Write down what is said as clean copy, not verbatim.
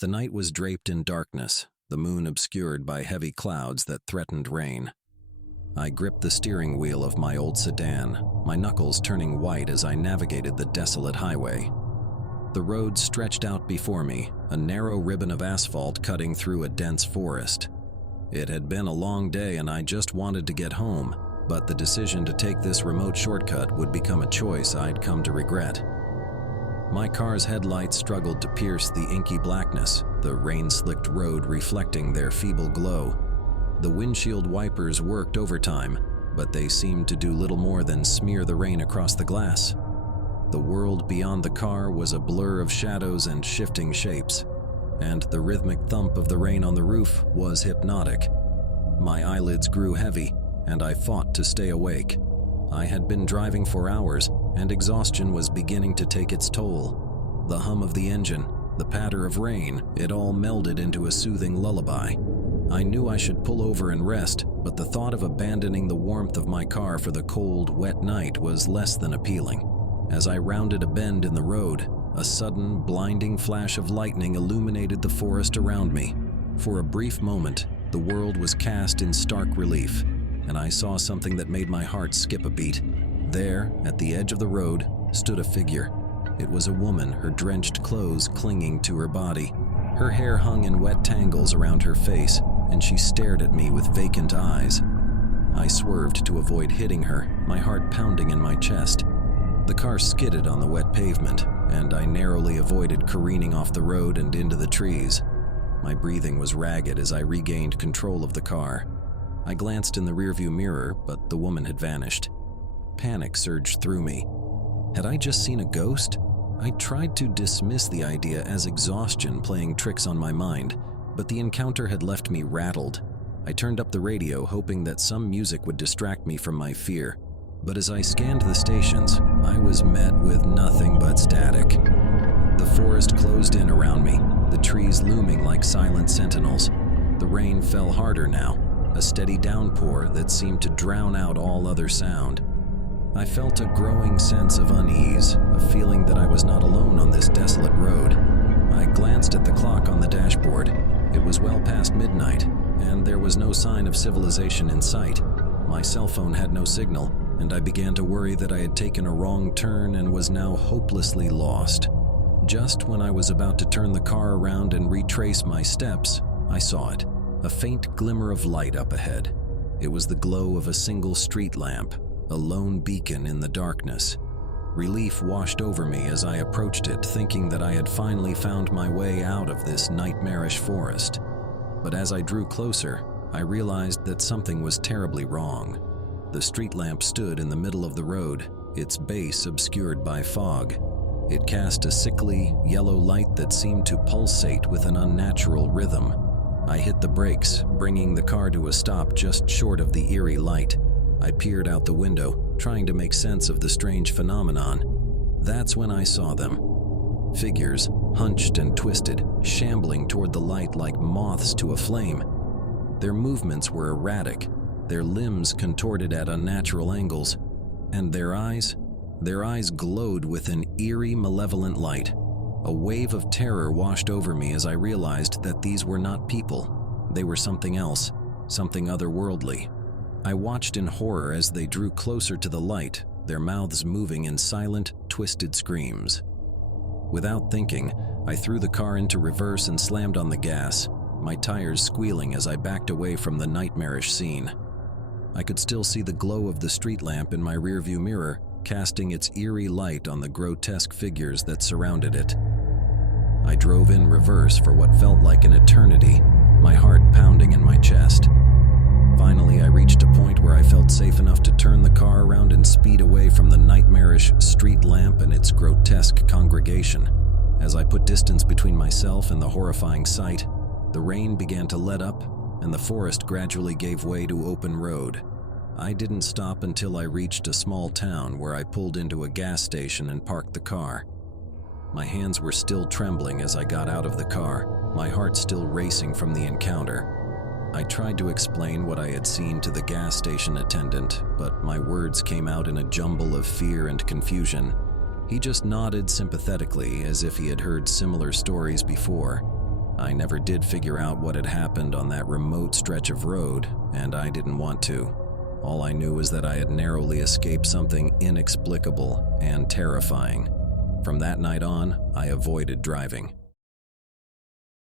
The night was draped in darkness, the moon obscured by heavy clouds that threatened rain. I gripped the steering wheel of my old sedan, my knuckles turning white as I navigated the desolate highway. The road stretched out before me, a narrow ribbon of asphalt cutting through a dense forest. It had been a long day and I just wanted to get home, but the decision to take this remote shortcut would become a choice I'd come to regret. My car's headlights struggled to pierce the inky blackness, the rain-slicked road reflecting their feeble glow. The windshield wipers worked overtime, but they seemed to do little more than smear the rain across the glass. The world beyond the car was a blur of shadows and shifting shapes, and the rhythmic thump of the rain on the roof was hypnotic. My eyelids grew heavy, and I fought to stay awake. I had been driving for hours, and exhaustion was beginning to take its toll. The hum of the engine, the patter of rain, it all melded into a soothing lullaby. I knew I should pull over and rest, but the thought of abandoning the warmth of my car for the cold, wet night was less than appealing. As I rounded a bend in the road, a sudden, blinding flash of lightning illuminated the forest around me. For a brief moment, the world was cast in stark relief, and I saw something that made my heart skip a beat. There, at the edge of the road, stood a figure. It was a woman, her drenched clothes clinging to her body. Her hair hung in wet tangles around her face, and she stared at me with vacant eyes. I swerved to avoid hitting her, my heart pounding in my chest. The car skidded on the wet pavement, and I narrowly avoided careening off the road and into the trees. My breathing was ragged as I regained control of the car. I glanced in the rearview mirror, but the woman had vanished. Panic surged through me. Had I just seen a ghost? I tried to dismiss the idea as exhaustion playing tricks on my mind, but the encounter had left me rattled. I turned up the radio, hoping that some music would distract me from my fear. But as I scanned the stations, I was met with nothing but static. The forest closed in around me, the trees looming like silent sentinels. The rain fell harder now, a steady downpour that seemed to drown out all other sound. I felt a growing sense of unease, a feeling that I was not alone on this desolate road. I glanced at the clock on the dashboard. It was well past midnight, and there was no sign of civilization in sight. My cell phone had no signal, and I began to worry that I had taken a wrong turn and was now hopelessly lost. Just when I was about to turn the car around and retrace my steps, I saw it, a faint glimmer of light up ahead. It was the glow of a single street lamp, a lone beacon in the darkness. Relief washed over me as I approached it, thinking that I had finally found my way out of this nightmarish forest. But as I drew closer, I realized that something was terribly wrong. The street lamp stood in the middle of the road, its base obscured by fog. It cast a sickly, yellow light that seemed to pulsate with an unnatural rhythm. I hit the brakes, bringing the car to a stop just short of the eerie light. I peered out the window, trying to make sense of the strange phenomenon. That's when I saw them. Figures, hunched and twisted, shambling toward the light like moths to a flame. Their movements were erratic, their limbs contorted at unnatural angles, and their eyes glowed with an eerie, malevolent light. A wave of terror washed over me as I realized that these were not people. They were something else, something otherworldly. I watched in horror as they drew closer to the light, their mouths moving in silent, twisted screams. Without thinking, I threw the car into reverse and slammed on the gas, my tires squealing as I backed away from the nightmarish scene. I could still see the glow of the street lamp in my rearview mirror, casting its eerie light on the grotesque figures that surrounded it. I drove in reverse for what felt like an eternity, my heart pounding in my chest. Finally, I reached a point where I felt safe enough to turn the car around and speed away from the nightmarish street lamp and its grotesque congregation. As I put distance between myself and the horrifying sight, the rain began to let up, and the forest gradually gave way to open road. I didn't stop until I reached a small town where I pulled into a gas station and parked the car. My hands were still trembling as I got out of the car, my heart still racing from the encounter. I tried to explain what I had seen to the gas station attendant, but my words came out in a jumble of fear and confusion. He just nodded sympathetically as if he had heard similar stories before. I never did figure out what had happened on that remote stretch of road, and I didn't want to. All I knew was that I had narrowly escaped something inexplicable and terrifying. From that night on, I avoided driving.